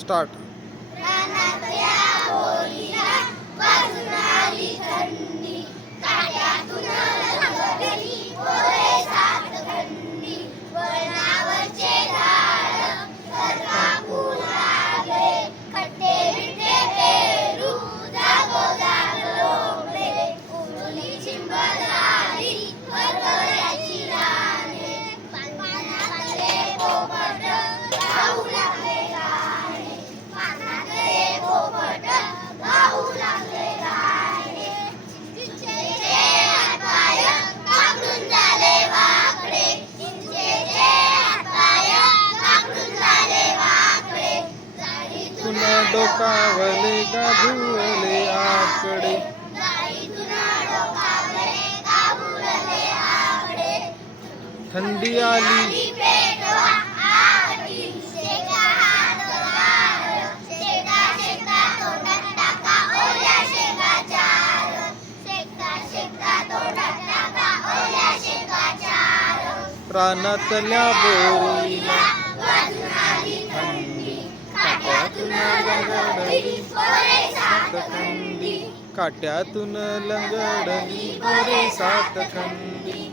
Start. रानातल्या बोरीला वाजून आली थंडी, काट्यातून लंगडली पोरे सातखंडी. वळणावरचे झाड थर कापू लागले, खट्टे मिठे पेरू जागोजाग लोंबले. उमली चिंब झाली हरभऱ्याची राने, पानातले पोपट गाऊ लागले गाणे. पानातले पोपट गाऊ लागले गाणे. चिंचेचे हातपाय काकडून झाले वाकडे, चिंचेचे हातपाय काकडून झाले वाकडे. तुन डोकावले गाभुले आकडे, जाळीतून डोकावले गाभुरले आकडे. थंडी आली पेटवा आवटी, शेका हात लाल. शेका शेका तोंडात टाका ओल्या शेंगाच्या आर. शेका शेका तोंडात टाका ओल्या शेंगाच्या आर. रानातल्या बोरीला वाजून आली थंडी, काट्यातून लंगडली पोरे सातखंडी, काट्यातून लंगडली पोरे सातखंडी.